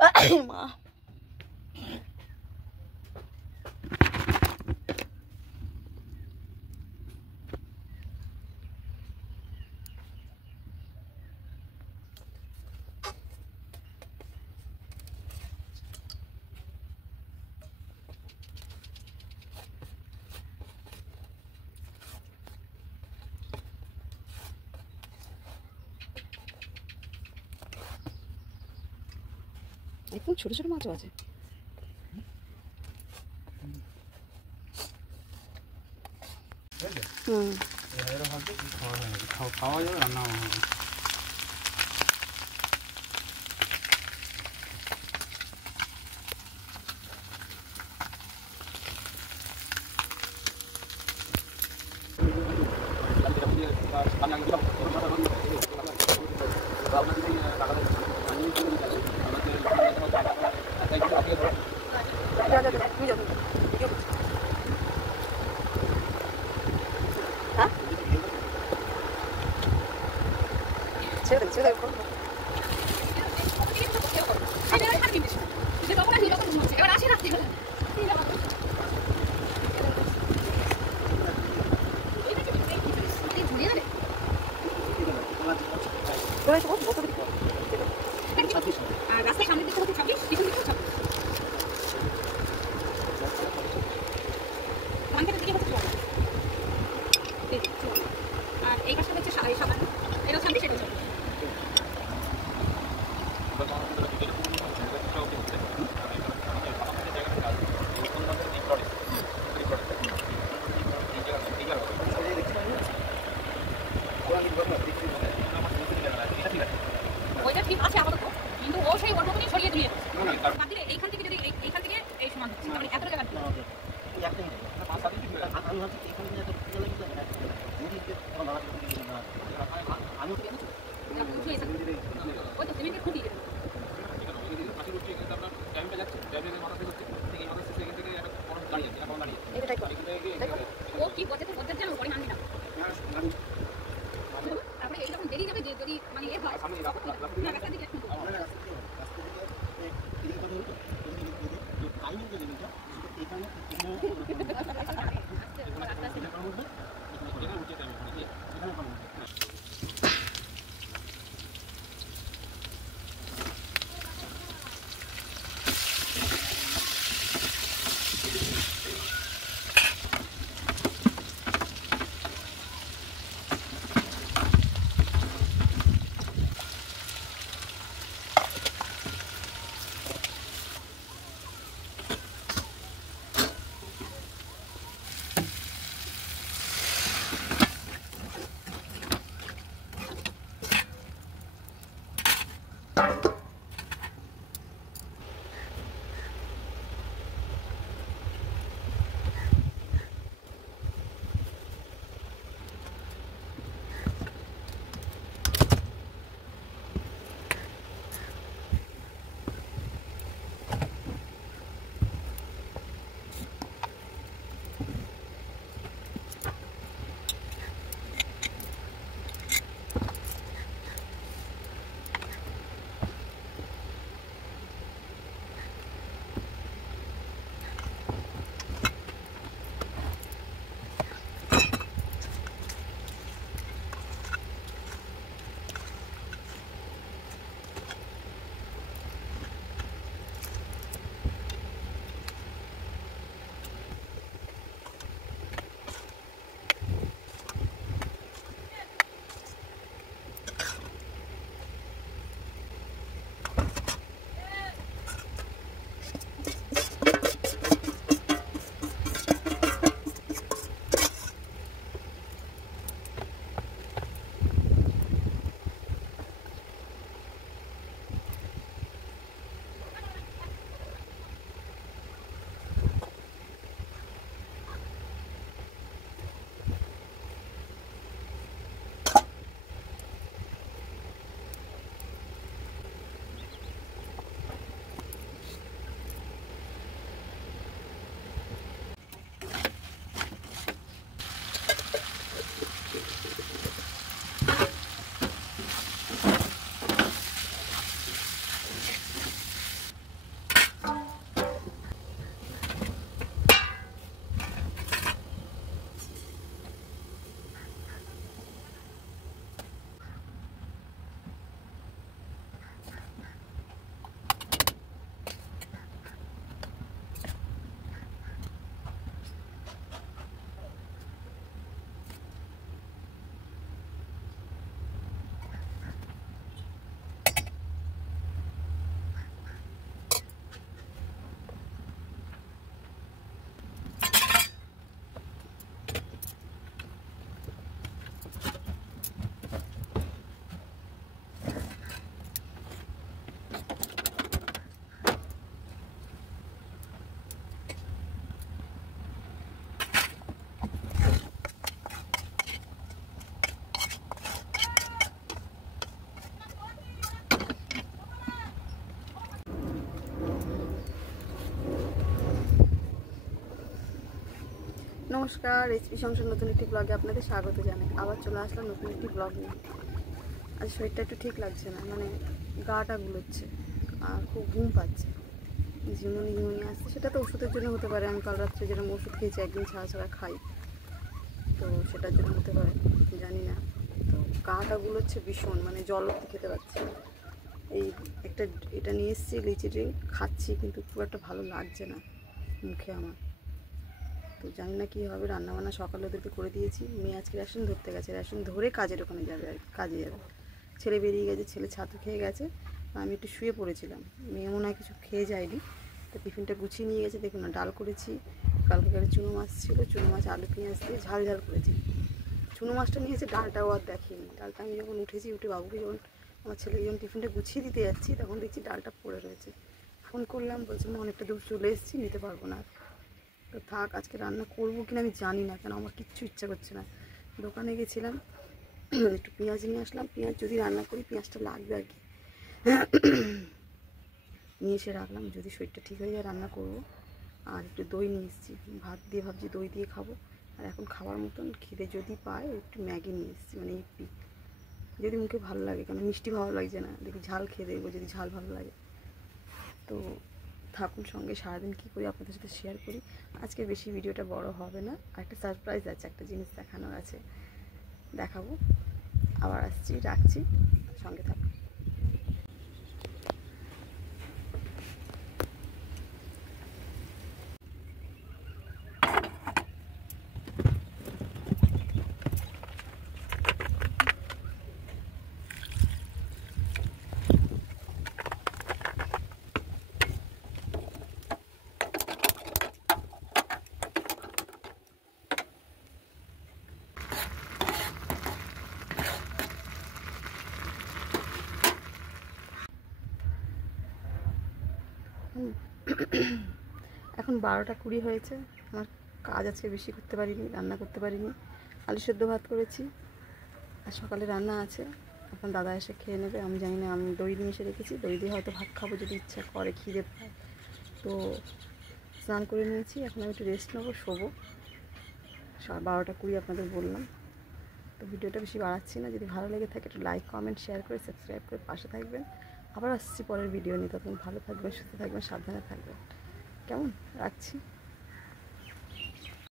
মা একদম ছোট ছোট মাছও আছে। খাওয়া যাবে, রান্না হবে। রাস্তার সামনের দিকে হচ্ছে 26, পিছন দিকে 26। মার্কেটের দিকে হচ্ছে 24। আর এই পাশটা হচ্ছে 27, এটা 26, এটা 26। ওইটা ঠিক আছে আপাতত, কিন্তু ও সেই ওর মতনই ছড়িয়ে দিয়ে এইখান থেকে যদি এইখান থেকে এই সমান হচ্ছে মানে এত জায়গা ওই তো সিমেন্টের খুঁটি ও কি করছে তো বলতে জানো পরে নামবি না নমস্কার, এইচপি সংসার নতুন একটি ব্লগে আপনাদের স্বাগত জানাই। আবার চলে আসলাম নতুন একটি ব্লগ নিয়ে। আজ শরীরটা একটু ঠিক লাগছে না, মানে গাটা গুলোচ্ছে আর খুব ঘুম পাচ্ছে, ঝিমুনি আসছে। সেটা তো ওষুধের জন্য হতে পারে, আমি কাল রাত্রে যেরকম ওষুধ খেয়েছি, একদিন ছাড়া ছাড়া খাই, তো সেটার জন্য হতে পারে, জানি না। তো গাটা গুলোচ্ছে ভীষণ, মানে জল অব্দি খেতে পারছি। এই একটা এটা নিয়ে এসেছি লিচি ড্রিঙ্ক, খাচ্ছি কিন্তু খুব একটা ভালো লাগছে না মুখে আমার। তো জানি না কী হবে। রান্নাবান্না সকালে ওদেরকে করে দিয়েছি। মেয়ে আজকে রেশন ধরতে গেছে, রেশন ধরে কাজের ওখানে যাবে, আর কাজে যাবে। ছেলে বেরিয়ে গেছে, ছেলে ছাতু খেয়ে গেছে, আমি একটু শুয়ে পড়েছিলাম। মেয়ে মনে হয় কিছু খেয়ে যায়নি, তো টিফিনটা গুছিয়ে নিয়ে গেছে। দেখুন না, ডাল করেছি, কালকে চুনো মাছ ছিল, চুনো মাছ আলু পেঁয়াজ দিয়ে ঝাল ঝাল করেছি। চুনো মাছটা নিয়েছে, ডালটাও আর দেখিনি। ডালটা আমি যখন উঠেছি, উঠে বাবুকে যখন আমার ছেলেকে যখন টিফিনটা গুছিয়ে দিতে যাচ্ছি, তখন দেখছি ডালটা পড়ে রয়েছে। ফোন করলাম, বলছি মা অনেকটা দূর চলে এসেছি, নিতে পারবো না। তো থাক, আজকে রান্না করবো কিনা আমি জানি না, কেন আমার কিচ্ছু ইচ্ছা করছে না। দোকানে গেছিলাম, একটু পেঁয়াজ নিয়ে আসলাম। পেঁয়াজ যদি রান্না করি, পেঁয়াজটা লাগবে আর কি, নিয়ে এসে রাখলাম। যদি শরীরটা ঠিক হয়ে যায় রান্না করবো। আর একটু দই নিয়ে এসেছি, ভাত দিয়ে ভাবছি দই দিয়ে খাবো। আর এখন খাবার মতন খিদে যদি পায়, একটু ম্যাগি নিয়ে এসেছি, মানে ইপি, যদি মুখে ভালো লাগে, কেন মিষ্টি ভালো লাগছে না। দেখি ঝাল খেয়ে দেখবো, যদি ঝাল ভালো লাগে। তো থাকুন সঙ্গে, সারাদিন কী করি আপনাদের সাথে শেয়ার করি। আজকে বেশি ভিডিওটা বড় হবে না, আর একটা সারপ্রাইজ আছে, একটা জিনিস দেখানোর আছে, দেখাবো। আবার আসছি, রাখছি, সঙ্গে থাকুন। এখন 12টা 20 হয়েছে। আমার কাজ আজকে বেশি করতে পারিনি, রান্না করতে পারিনি। আলু সেদ্ধ ভাত করেছি, আর সকালে রান্না আছে। এখন দাদা এসে খেয়ে নেবে, আমি জানি না। আমি দই নিয়ে এসে রেখেছি, দই দিয়ে হয়তো ভাত খাবো যদি ইচ্ছা করে, খিদে পায়। তো স্নান করে নিয়েছি, এখন আমি একটু রেস্ট নেবো, শোবো। 12টা 20 আপনাদের বললাম। তো ভিডিওটা বেশি বাড়াচ্ছি না। যদি ভালো লেগে থাকে, একটু লাইক কমেন্ট শেয়ার করে সাবস্ক্রাইব করে পাশে থাকবেন। আবার আসছি পরের ভিডিও নিয়ে। তখন ভালো থাকবেন, সুস্থ থাকবেন, সাবধানে থাকবেন। কেমন, রাখছি।